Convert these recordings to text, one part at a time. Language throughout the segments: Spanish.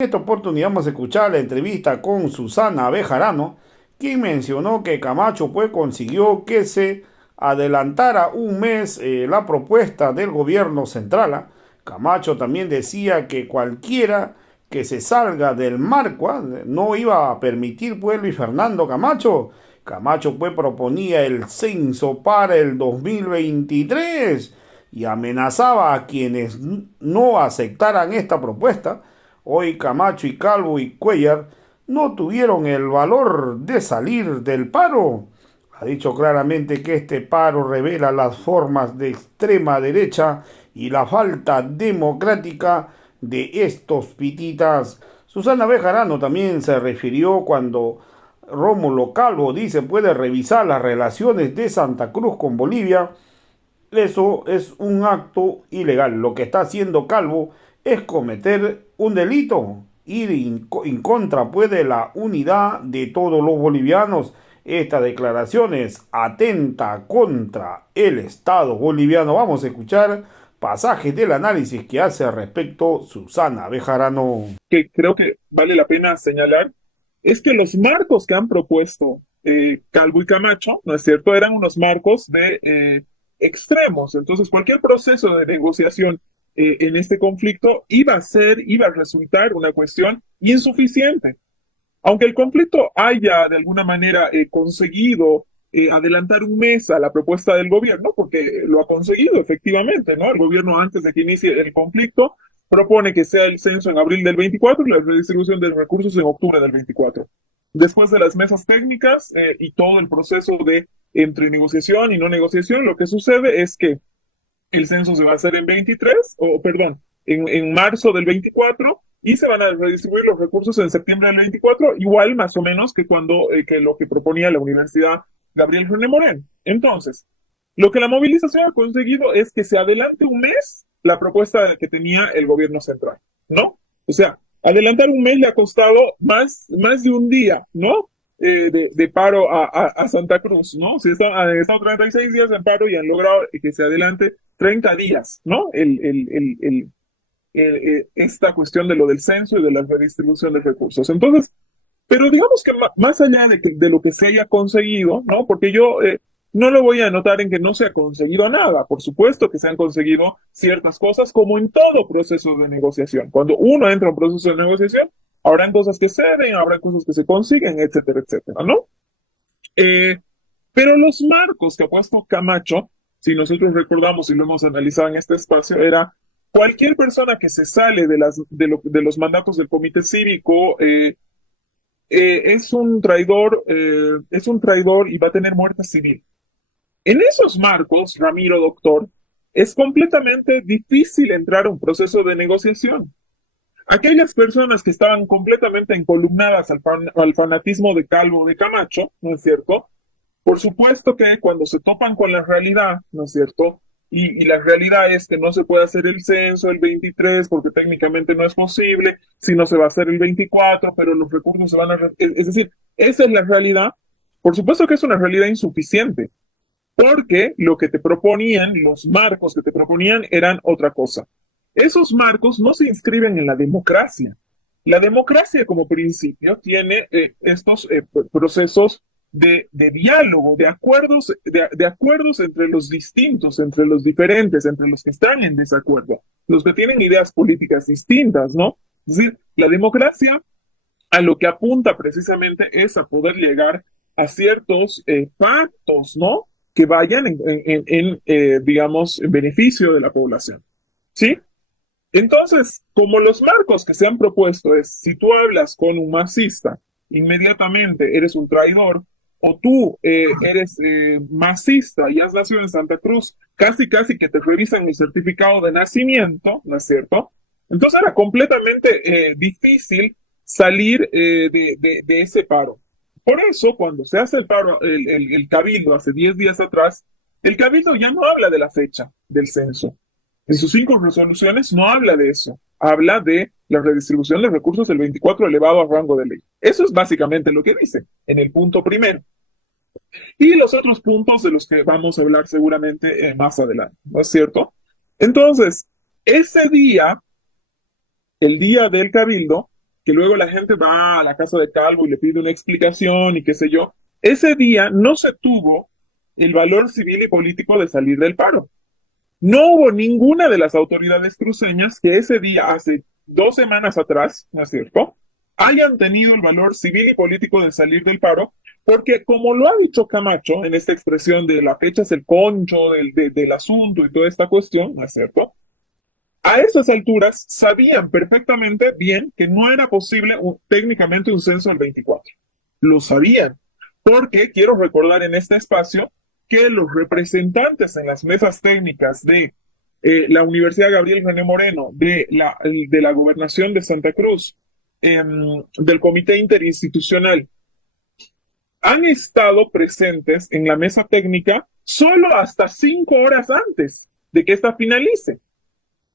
En esta oportunidad vamos a escuchar la entrevista con Susana Bejarano, quien mencionó que Camacho pues consiguió que se adelantara un mes la propuesta del gobierno central. ¿Ah? Camacho también decía que cualquiera que se salga del marco no iba a permitir pues Luis Fernando Camacho. Camacho pues proponía el censo para el 2023 y amenazaba a quienes no aceptaran esta propuesta. Hoy Camacho y Calvo y Cuellar no tuvieron el valor de salir del paro. Ha dicho claramente que este paro revela las formas de extrema derecha y la falta democrática de estos pititas. Susana Bejarano también se refirió cuando Rómulo Calvo dice puede revisar las relaciones de Santa Cruz con Bolivia. Eso es un acto ilegal. Lo que está haciendo Calvo es cometer un delito, ir en contra pues, de la unidad de todos los bolivianos. Esta declaración es atenta contra el Estado boliviano. Vamos a escuchar pasajes del análisis que hace al respecto Susana Bejarano. Que creo que vale la pena señalar es que los marcos que han propuesto Calvo y Camacho, ¿no es cierto?, eran unos marcos de extremos. Entonces, cualquier proceso de negociación en este conflicto iba a resultar una cuestión insuficiente. Aunque el conflicto haya de alguna manera conseguido adelantar un mes a la propuesta del gobierno, porque lo ha conseguido efectivamente, ¿no? El gobierno antes de que inicie el conflicto propone que sea el censo en abril del 24 y la redistribución de recursos en octubre del 24. Después de las mesas técnicas y todo el proceso de entre negociación y no negociación, lo que sucede es que el censo se va a hacer en 23, o perdón, en marzo del 24 y se van a redistribuir los recursos en septiembre del 24, igual más o menos que cuando que lo que proponía la Universidad Gabriel René Moreno. Entonces, lo que la movilización ha conseguido es que se adelante un mes la propuesta que tenía el gobierno central, ¿no? O sea, adelantar un mes le ha costado más de un día, ¿no? De paro a Santa Cruz, ¿no? Si han estado 36 días en paro y han logrado que se adelante 30 días, ¿no? Esta cuestión de lo del censo y de la redistribución de recursos. Entonces, pero digamos que más allá de lo que se haya conseguido, ¿no? Porque yo no lo voy a anotar en que no se ha conseguido nada. Por supuesto que se han conseguido ciertas cosas, como en todo proceso de negociación. Cuando uno entra en un proceso de negociación, habrán cosas que ceden, habrá cosas que se consiguen, etcétera, etcétera, ¿no? Eh, pero los marcos que ha puesto Camacho, si nosotros recordamos y lo hemos analizado en este espacio, era cualquier persona que se sale de los mandatos del comité cívico es un traidor y va a tener muerte civil. En esos marcos, Ramiro, doctor, es completamente difícil entrar a un proceso de negociación. Aquellas personas que estaban completamente encolumnadas al fanatismo de Calvo de Camacho, ¿no es cierto? Por supuesto que cuando se topan con la realidad, ¿no es cierto? Y la realidad es que no se puede hacer el censo el 23 porque técnicamente no es posible, si no se va a hacer el 24, pero los recursos se van a... Es decir, esa es la realidad. Por supuesto que es una realidad insuficiente, porque lo que te proponían, los marcos que te proponían eran otra cosa. Esos marcos no se inscriben en la democracia. La democracia como principio tiene estos procesos de diálogo, de acuerdos entre los distintos, entre los diferentes, entre los que están en desacuerdo, los que tienen ideas políticas distintas, ¿no? Es decir, la democracia a lo que apunta precisamente es a poder llegar a ciertos pactos, ¿no? Que vayan digamos, en beneficio de la población, ¿sí? Entonces, como los marcos que se han propuesto es, si tú hablas con un masista, inmediatamente eres un traidor, o tú eres masista y has nacido en Santa Cruz, casi que te revisan el certificado de nacimiento, ¿no es cierto? Entonces era completamente difícil salir de ese paro. Por eso, cuando se hace el paro, el cabildo hace 10 días atrás, el cabildo ya no habla de la fecha del censo. En sus 5 resoluciones no habla de eso. Habla de la redistribución de recursos del 24 elevado a rango de ley. Eso es básicamente lo que dice en el punto primero. Y los otros puntos de los que vamos a hablar seguramente más adelante, ¿no es cierto? Entonces, ese día, el día del cabildo, que luego la gente va a la casa de Calvo y le pide una explicación y qué sé yo. Ese día no se tuvo el valor civil y político de salir del paro. No hubo ninguna de las autoridades cruceñas que ese día, hace 2 semanas atrás, ¿no es cierto?, hayan tenido el valor civil y político de salir del paro, porque como lo ha dicho Camacho en esta expresión de la fecha es el concho del asunto y toda esta cuestión, ¿no es cierto?, a esas alturas sabían perfectamente bien que no era posible técnicamente un censo del 24. Lo sabían, porque quiero recordar en este espacio que los representantes en las mesas técnicas de la Universidad Gabriel René Moreno, de la Gobernación de Santa Cruz, del Comité Interinstitucional, han estado presentes en la mesa técnica solo hasta 5 horas antes de que esta finalice.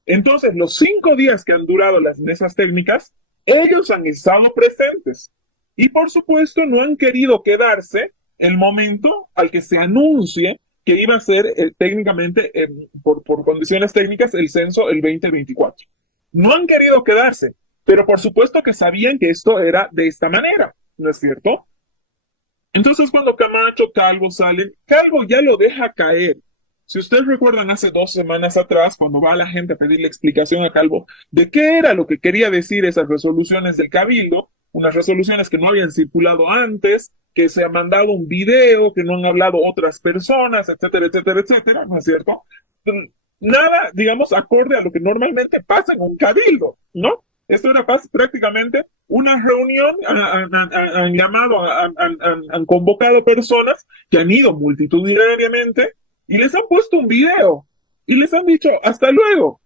Entonces, los 5 días que han durado las mesas técnicas, ellos han estado presentes. Y por supuesto, no han querido quedarse el momento al que se anuncie que iba a ser técnicamente, por condiciones técnicas, el censo el 2024. No han querido quedarse, pero por supuesto que sabían que esto era de esta manera, ¿no es cierto? Entonces, cuando Camacho, Calvo salen, Calvo ya lo deja caer. Si ustedes recuerdan hace 2 semanas atrás, cuando va la gente a pedirle explicación a Calvo de qué era lo que quería decir esas resoluciones del Cabildo, unas resoluciones que no habían circulado antes, que se ha mandado un video, que no han hablado otras personas, etcétera, etcétera, etcétera, ¿no es cierto? Nada, digamos, acorde a lo que normalmente pasa en un Cabildo, ¿no? Esto era prácticamente una reunión, han llamado, han convocado personas que han ido multitudinariamente y les han puesto un video y les han dicho hasta luego.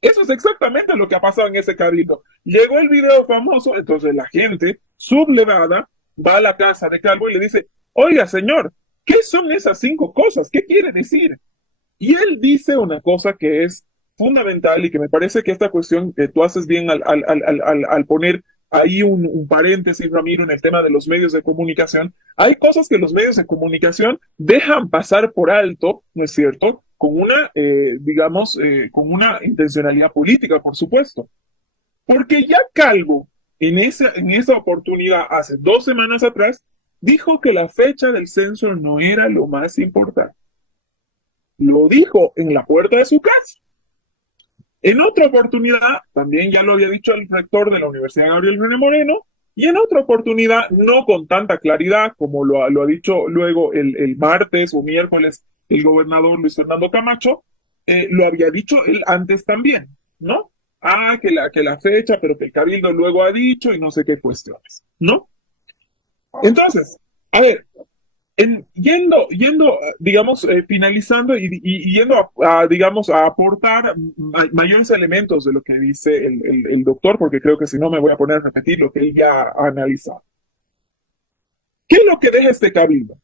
Eso es exactamente lo que ha pasado en ese cabildo. Llegó el video famoso, entonces la gente sublevada va a la casa de Calvo y le dice, oiga señor, ¿qué son esas 5 cosas? ¿Qué quiere decir? Y él dice una cosa que es fundamental y que me parece que esta cuestión que tú haces bien al poner ahí un paréntesis, Ramiro, en el tema de los medios de comunicación, hay cosas que los medios de comunicación dejan pasar por alto, ¿no es cierto?, con una, digamos, con una intencionalidad política, por supuesto. Porque ya Calvo, en esa oportunidad, hace 2 semanas atrás, dijo que la fecha del censo no era lo más importante. Lo dijo en la puerta de su casa. En otra oportunidad, también ya lo había dicho el rector de la Universidad Gabriel René Moreno, y en otra oportunidad, no con tanta claridad como lo ha dicho luego el martes o miércoles el gobernador Luis Fernando Camacho, lo había dicho él antes también, ¿no? Que la fecha, pero que el cabildo luego ha dicho y no sé qué cuestiones, ¿no? Entonces, a ver, yendo, digamos, finalizando y yendo digamos, a aportar mayores elementos de lo que dice el doctor, porque creo que si no me voy a poner a repetir lo que él ya ha analizado. ¿Qué es lo que deja este cabildo?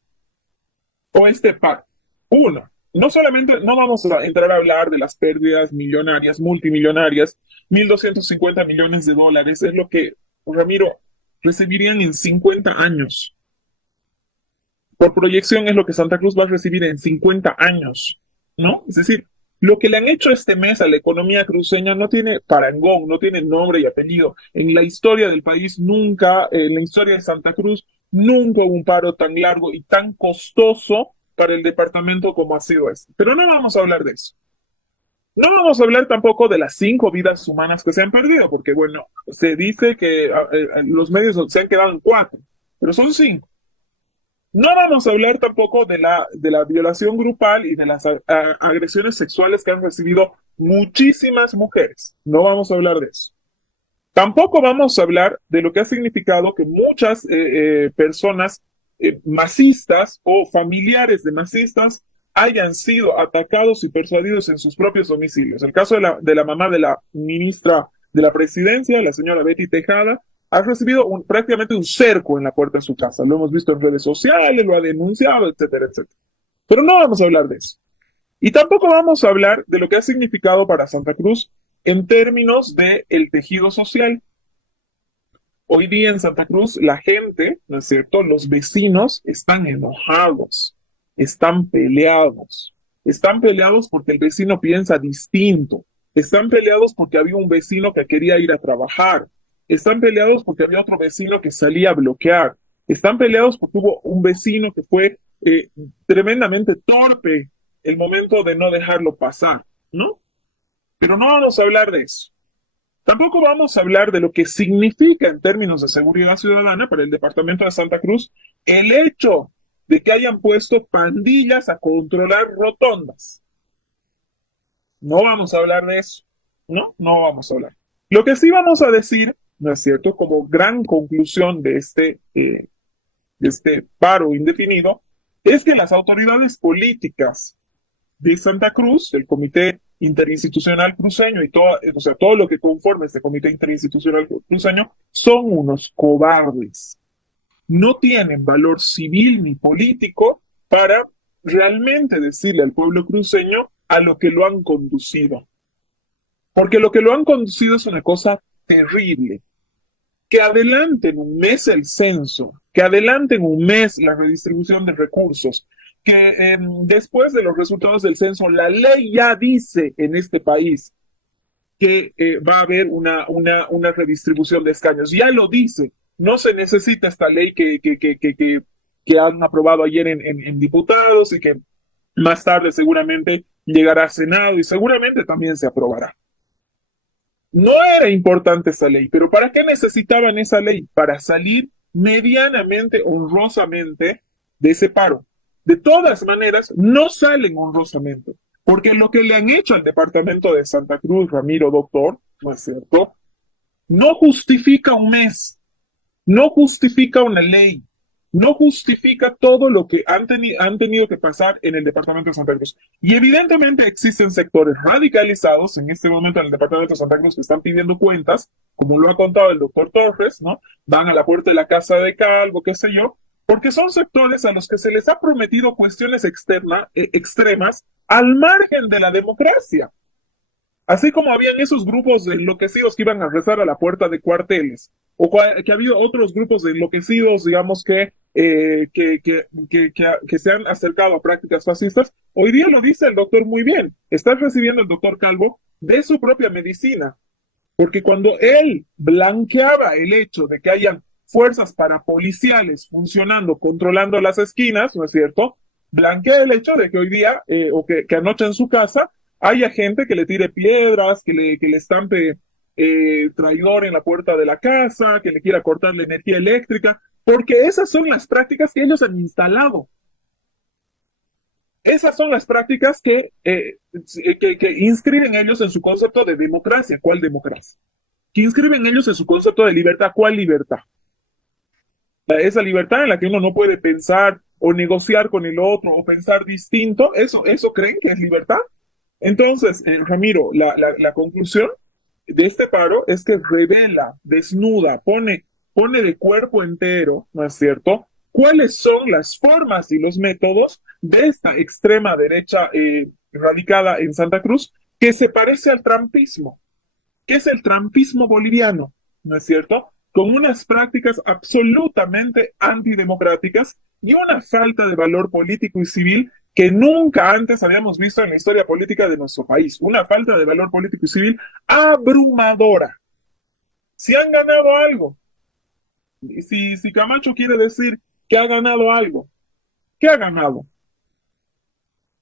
O este pacto. Uno, no solamente, no vamos a entrar a hablar de las pérdidas millonarias, multimillonarias, 1.250 millones de dólares, es lo que, Ramiro, recibirían en 50 años. Por proyección es lo que Santa Cruz va a recibir en 50 años, ¿no? Es decir, lo que le han hecho este mes a la economía cruceña no tiene parangón, no tiene nombre y apellido. En la historia del país nunca, en la historia de Santa Cruz, nunca hubo un paro tan largo y tan costoso para el departamento como ha sido este. Pero no vamos a hablar de eso. No vamos a hablar tampoco de las 5 vidas humanas que se han perdido, porque bueno, se dice que los medios se han quedado en 4, pero son 5. No vamos a hablar tampoco de la violación grupal y de las agresiones sexuales que han recibido muchísimas mujeres. No vamos a hablar de eso. Tampoco vamos a hablar de lo que ha significado que muchas personas masistas o familiares de masistas hayan sido atacados y persuadidos en sus propios domicilios. El caso de la mamá de la ministra de la presidencia, la señora Betty Tejada, ha recibido prácticamente un cerco en la puerta de su casa. Lo hemos visto en redes sociales, lo ha denunciado, etcétera, etcétera. Pero no vamos a hablar de eso. Y tampoco vamos a hablar de lo que ha significado para Santa Cruz en términos del tejido social. Hoy día en Santa Cruz la gente, ¿no es cierto?, los vecinos están enojados, están peleados. Están peleados porque el vecino piensa distinto. Están peleados porque había un vecino que quería ir a trabajar. están peleados porque había otro vecino que salía a bloquear, están peleados porque hubo un vecino que fue tremendamente torpe el momento de no dejarlo pasar, ¿no? Pero no vamos a hablar de eso. Tampoco vamos a hablar de lo que significa en términos de seguridad ciudadana para el departamento de Santa Cruz el hecho de que hayan puesto pandillas a controlar rotondas. No vamos a hablar de eso. No, no vamos a hablar. Lo que sí vamos a decir, ¿no es cierto?, como gran conclusión de este paro indefinido, es que las autoridades políticas de Santa Cruz, el Comité Interinstitucional Cruceño y todo, o sea, todo lo que conforma este Comité Interinstitucional Cruceño, son unos cobardes. No tienen valor civil ni político para realmente decirle al pueblo cruceño a lo que lo han conducido. Porque lo que lo han conducido es una cosa terrible. Que adelanten un mes el censo, que adelanten un mes la redistribución de recursos, que después de los resultados del censo, la ley ya dice en este país que va a haber una redistribución de escaños. Ya lo dice. No se necesita esta ley que han aprobado ayer en diputados y que más tarde seguramente llegará a Senado y seguramente también se aprobará. No era importante esa ley, pero ¿para qué necesitaban esa ley? Para salir medianamente, honrosamente de ese paro. De todas maneras, no salen honrosamente, porque lo que le han hecho al departamento de Santa Cruz, Ramiro, doctor, ¿no es cierto? No justifica un mes, no justifica una ley, no justifica todo lo que han tenido que pasar en el departamento de Santa Cruz. Y evidentemente existen sectores radicalizados en este momento en el departamento de Santa Cruz que están pidiendo cuentas, como lo ha contado el doctor Torres, ¿no? Van a la puerta de la casa de Calvo, qué sé yo, porque son sectores a los que se les ha prometido cuestiones extremas al margen de la democracia. Así como habían esos grupos de enloquecidos que iban a rezar a la puerta de cuarteles, o que ha habido otros grupos de enloquecidos, digamos, que se han acercado a prácticas fascistas, hoy día lo dice el doctor muy bien. Está recibiendo el doctor Calvo de su propia medicina, porque cuando él blanqueaba el hecho de que hayan fuerzas parapoliciales funcionando, controlando las esquinas, ¿no es cierto? Blanquea el hecho de que hoy día, que anoche en su casa, haya gente que le tire piedras, que le estampe traidor en la puerta de la casa, que le quiera cortar la energía eléctrica, porque esas son las prácticas que ellos han instalado. Esas son las prácticas que inscriben ellos en su concepto de democracia. ¿Cuál democracia? Que inscriben ellos en su concepto de libertad. ¿Cuál libertad? Esa libertad en la que uno no puede pensar o negociar con el otro o pensar distinto, ¿eso creen que es libertad? Entonces, Ramiro, la conclusión de este paro es que revela, desnuda, pone de cuerpo entero, ¿no es cierto?, cuáles son las formas y los métodos de esta extrema derecha radicada en Santa Cruz, que se parece al trampismo, que es el trampismo boliviano, ¿no es cierto?, con unas prácticas absolutamente antidemocráticas y una falta de valor político y civil que nunca antes habíamos visto en la historia política de nuestro país. Una falta de valor político y civil abrumadora. Si han ganado algo, si Camacho quiere decir que ha ganado algo, ¿qué ha ganado?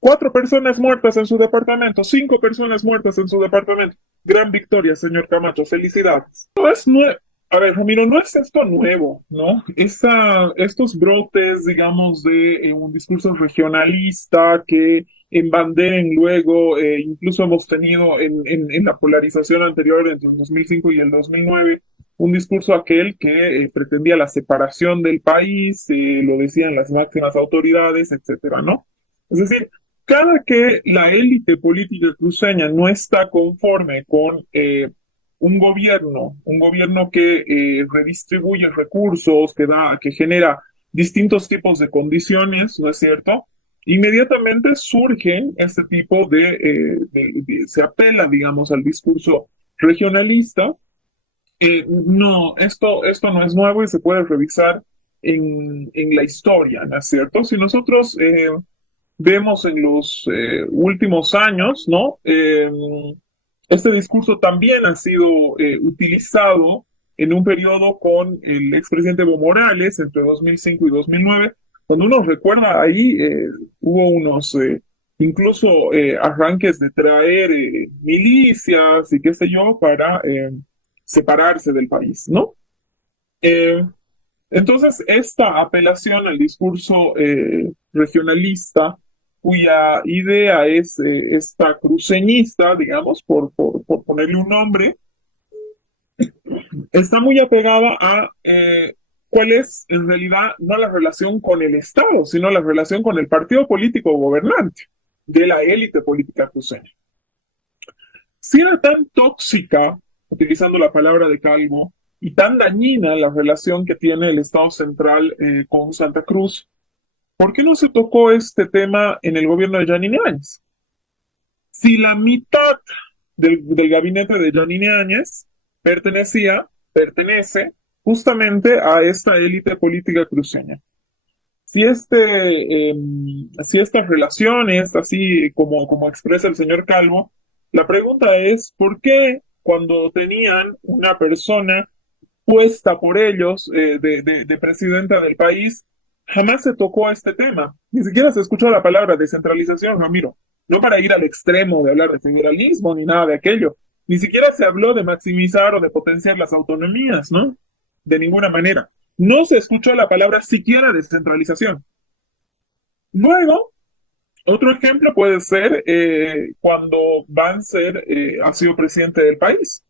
4 personas muertas en su departamento, 5 personas muertas en su departamento. Gran victoria, señor Camacho, felicidades. No es nuevo. A ver, Ramiro, no es esto nuevo, ¿no? Estos brotes, digamos, de un discurso regionalista que embanderen luego, incluso hemos tenido en la polarización anterior entre el 2005 y el 2009, un discurso aquel que pretendía la separación del país, lo decían las máximas autoridades, etcétera, ¿no? Es decir, cada que la élite política cruceña no está conforme con un gobierno que redistribuye recursos, que genera distintos tipos de condiciones, ¿no es cierto? Inmediatamente surgen este tipo se apela, digamos, al discurso regionalista. No, esto no es nuevo y se puede revisar en la historia, ¿no es cierto? Si nosotros vemos en los últimos años, ¿no? Este discurso también ha sido utilizado en un periodo con el expresidente Evo Morales entre 2005 y 2009. Cuando uno recuerda ahí, hubo unos incluso arranques de traer milicias y qué sé yo para separarse del país, ¿no? Eh, entonces, esta apelación al discurso regionalista, cuya idea es esta cruceñista, digamos, por ponerle un nombre, está muy apegada a cuál es en realidad no la relación con el Estado, sino la relación con el partido político gobernante de la élite política cruceña. Si era tan tóxica, utilizando la palabra de Calvo, y tan dañina la relación que tiene el Estado central con Santa Cruz, ¿por qué no se tocó este tema en el gobierno de Janine Áñez? Si la mitad del gabinete de Janine Áñez pertenece justamente a esta élite política cruceña. Si estas relaciones, así como expresa el señor Calvo, la pregunta es, ¿por qué cuando tenían una persona puesta por ellos de presidenta del país, jamás se tocó este tema? Ni siquiera se escuchó la palabra descentralización, Ramiro. No para ir al extremo de hablar de federalismo ni nada de aquello. Ni siquiera se habló de maximizar o de potenciar las autonomías, ¿no? De ninguna manera. No se escuchó la palabra siquiera descentralización. Luego, otro ejemplo puede ser cuando Banzer ha sido presidente del país.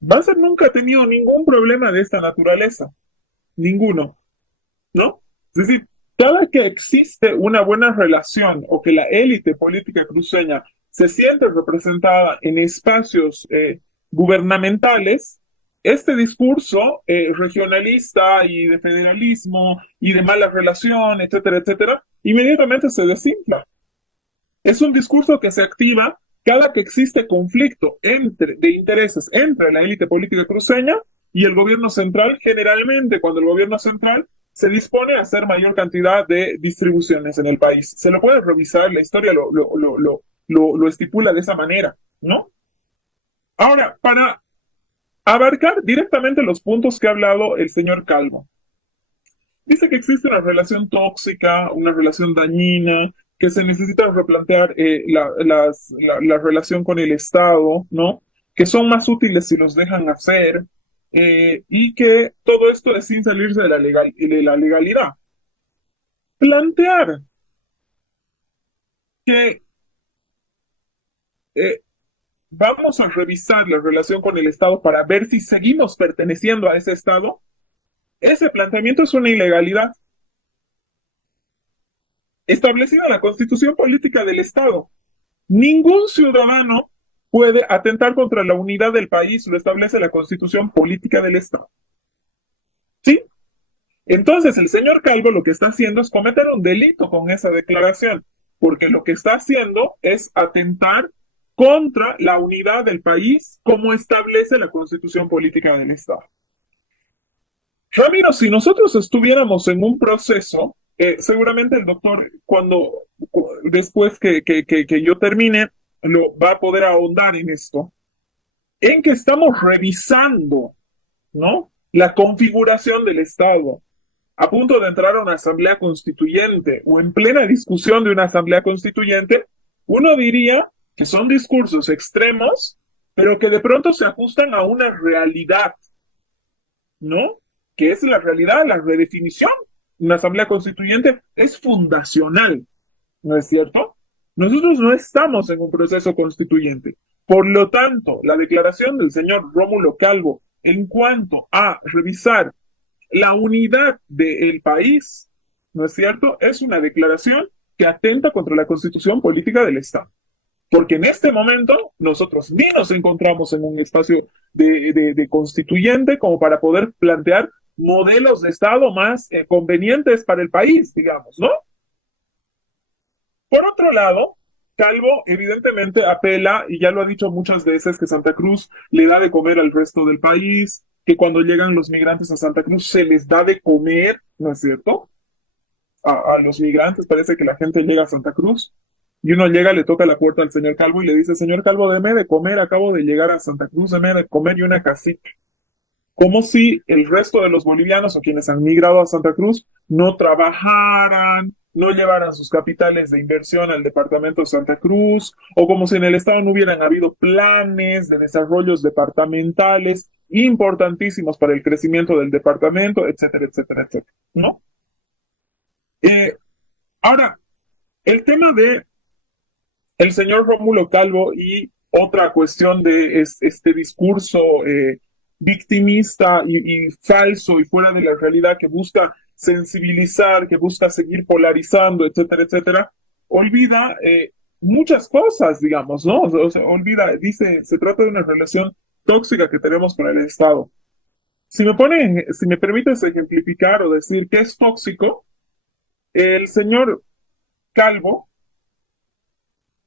Banzer nunca ha tenido ningún problema de esta naturaleza, ninguno, ¿no? Es decir, cada que existe una buena relación o que la élite política cruceña se siente representada en espacios gubernamentales, este discurso regionalista y de federalismo y de mala relación, etcétera, etcétera, inmediatamente se desinfla. Es un discurso que se activa cada que existe conflicto de intereses entre la élite política cruceña y el gobierno central, generalmente cuando el gobierno central se dispone a hacer mayor cantidad de distribuciones en el país. Se lo puede revisar, la historia lo estipula de esa manera, ¿no? Ahora, para abarcar directamente los puntos que ha hablado el señor Calvo, dice que existe una relación tóxica, una relación dañina, que se necesita replantear la relación con el Estado, ¿no? Que son más útiles si los dejan hacer, y que todo esto es sin salirse de la legalidad. Plantear que eh, vamos a revisar la relación con el Estado para ver si seguimos perteneciendo a ese Estado, ese planteamiento es una ilegalidad establecida en la Constitución Política del Estado. Ningún ciudadano puede atentar contra la unidad del país, lo establece la Constitución Política del Estado. ¿Sí? Entonces, el señor Calvo lo que está haciendo es cometer un delito con esa declaración, porque lo que está haciendo es atentar contra la unidad del país como establece la Constitución Política del Estado. Ramiro, si nosotros estuviéramos en un proceso, seguramente el doctor, después que yo termine, lo va a poder ahondar en esto, en que estamos revisando, ¿no? La configuración del Estado, a punto de entrar a una asamblea constituyente o en plena discusión de una asamblea constituyente, uno diría que son discursos extremos, pero que de pronto se ajustan a una realidad, ¿no? Que es la realidad, la redefinición. Una asamblea constituyente es fundacional, ¿no es cierto? Nosotros no estamos en un proceso constituyente. Por lo tanto, la declaración del señor Rómulo Calvo en cuanto a revisar la unidad del país, ¿no es cierto? Es una declaración que atenta contra la constitución política del Estado. Porque en este momento nosotros ni nos encontramos en un espacio de constituyente como para poder plantear modelos de Estado más convenientes para el país, digamos, ¿no? Por otro lado, Calvo evidentemente apela, y ya lo ha dicho muchas veces, que Santa Cruz le da de comer al resto del país, que cuando llegan los migrantes a Santa Cruz se les da de comer, ¿no es cierto? A los migrantes parece que la gente llega a Santa Cruz y uno llega, le toca la puerta al señor Calvo y le dice, señor Calvo, deme de comer, acabo de llegar a Santa Cruz, deme de comer y una casita. como si el resto de los bolivianos o quienes han migrado a Santa Cruz no trabajaran, no llevaran sus capitales de inversión al departamento de Santa Cruz, o como si en el Estado no hubieran habido planes de desarrollos departamentales importantísimos para el crecimiento del departamento, etcétera, etcétera, etcétera, ¿no? Eh, Ahora, el tema de el señor Rómulo Calvo y otra cuestión de este discurso victimista y falso y fuera de la realidad que busca sensibilizar, que busca seguir polarizando, etcétera, etcétera, olvida muchas cosas, digamos, ¿no? O sea, olvida, dice, se trata de una relación tóxica que tenemos con el Estado. Si me permites ejemplificar o decir que es tóxico, el señor Calvo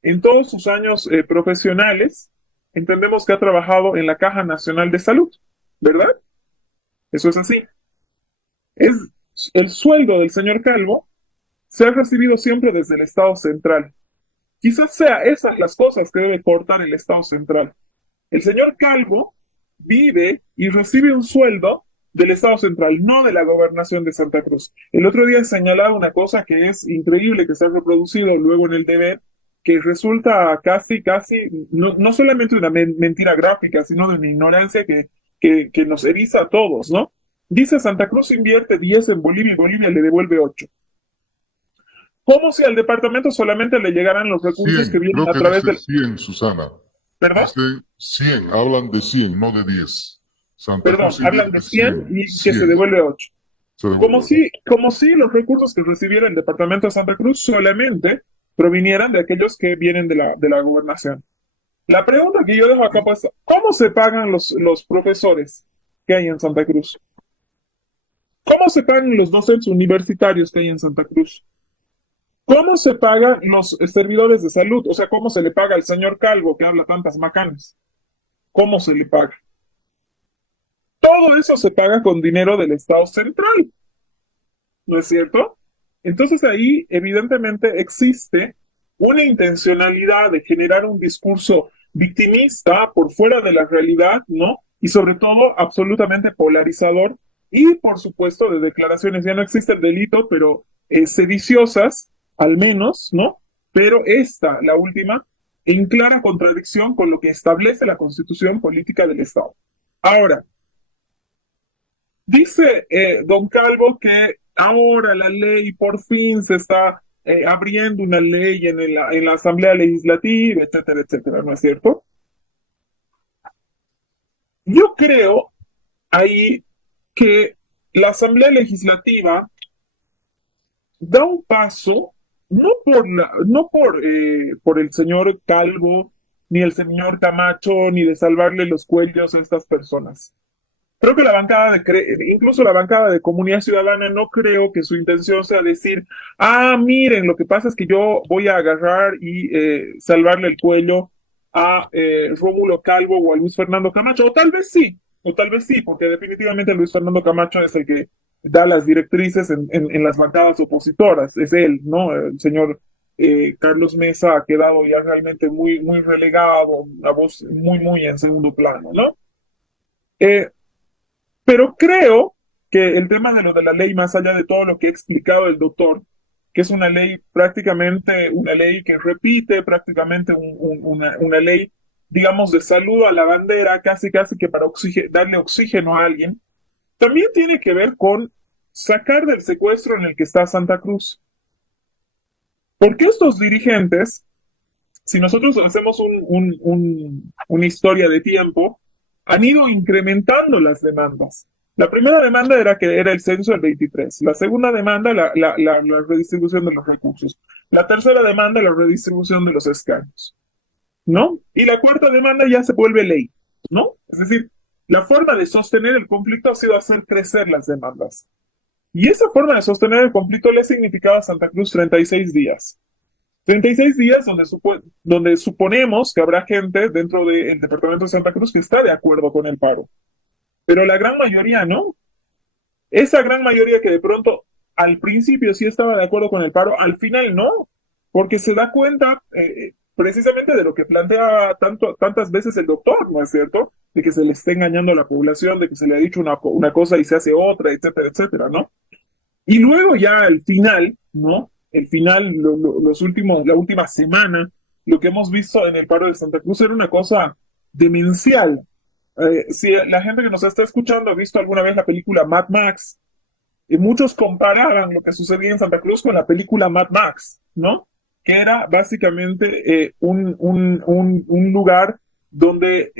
en todos sus años profesionales, entendemos que ha trabajado en la Caja Nacional de Salud, ¿verdad? Eso es así. Es el sueldo del señor Calvo se ha recibido siempre desde el Estado central. Quizás sea esas las cosas que debe cortar el Estado central. El señor Calvo vive y recibe un sueldo del Estado central, no de la gobernación de Santa Cruz. El otro día señalaba una cosa que es increíble, que se ha reproducido luego en el deber, que resulta casi, no solamente una mentira gráfica, sino de una ignorancia que nos eriza a todos, ¿no? Dice Santa Cruz invierte 10 en Bolivia y Bolivia le devuelve 8. Como si al departamento solamente le llegaran los recursos que 100, vienen creo a que través dice del... 100, Susana. ¿Perdón? Dice 100, hablan de 100, no de 10. Santa Perdón, Cruz hablan de invierte 100 100, y que se 100, devuelve 8. se devuelve. Como si los recursos que recibiera el departamento de Santa Cruz solamente provinieran de aquellos que vienen de la gobernación. La pregunta que yo dejo acá puesta, ¿cómo se pagan los profesores que hay en Santa Cruz? ¿Cómo se pagan los docentes universitarios que hay en Santa Cruz? ¿Cómo se pagan los servidores de salud? O sea, ¿cómo se le paga al señor Calvo que habla tantas macanas? ¿Cómo se le paga? Todo eso se paga con dinero del Estado central, ¿no es cierto? Entonces ahí evidentemente existe una intencionalidad de generar un discurso victimista por fuera de la realidad, ¿no? Y sobre todo absolutamente polarizador y por supuesto de declaraciones, ya no existe el delito, pero sediciosas, al menos, ¿no? Pero esta, la última, en clara contradicción con lo que establece la Constitución Política del Estado. Ahora, dice don Calvo que ahora la ley por fin se está abriendo una ley en la Asamblea Legislativa, etcétera, etcétera, ¿no es cierto? Yo creo ahí que la Asamblea Legislativa da un paso, por el señor Calvo, ni el señor Camacho, ni de salvarle los cuellos a estas personas. Creo que incluso la bancada de Comunidad Ciudadana, no creo que su intención sea decir, ah, miren, lo que pasa es que yo voy a agarrar y salvarle el cuello a Rómulo Calvo o a Luis Fernando Camacho, o tal vez sí, porque definitivamente Luis Fernando Camacho es el que da las directrices en las bancadas opositoras, es él, ¿no? El señor Carlos Mesa ha quedado ya realmente muy relegado, a voz muy en segundo plano, ¿no? Eh, pero creo que el tema de lo de la ley, más allá de todo lo que ha explicado el doctor, que es una ley prácticamente, una ley que repite prácticamente una ley, digamos, de salud a la bandera, casi que para darle oxígeno a alguien, también tiene que ver con sacar del secuestro en el que está Santa Cruz. Porque estos dirigentes, si nosotros hacemos una historia de tiempo, han ido incrementando las demandas. La primera demanda era que era el censo del 23. La segunda demanda, la redistribución de los recursos. La tercera demanda, la redistribución de los escaños. ¿No? Y la cuarta demanda ya se vuelve ley. ¿No? Es decir, la forma de sostener el conflicto ha sido hacer crecer las demandas. Y esa forma de sostener el conflicto le ha significado a Santa Cruz 36 días. 36 días donde suponemos que habrá gente dentro del departamento de Santa Cruz que está de acuerdo con el paro, pero la gran mayoría no. Esa gran mayoría que de pronto al principio sí estaba de acuerdo con el paro, al final no, porque se da cuenta precisamente de lo que plantea tantas veces el doctor, ¿no es cierto? De que se le está engañando a la población, de que se le ha dicho una cosa y se hace otra, etcétera, etcétera, ¿no? Y luego ya el final, ¿no? El final, la última semana, lo que hemos visto en el paro de Santa Cruz era una cosa demencial. Si la gente que nos está escuchando ha visto alguna vez la película Mad Max, y muchos comparaban lo que sucedía en Santa Cruz con la película Mad Max, ¿no? Que era básicamente un lugar donde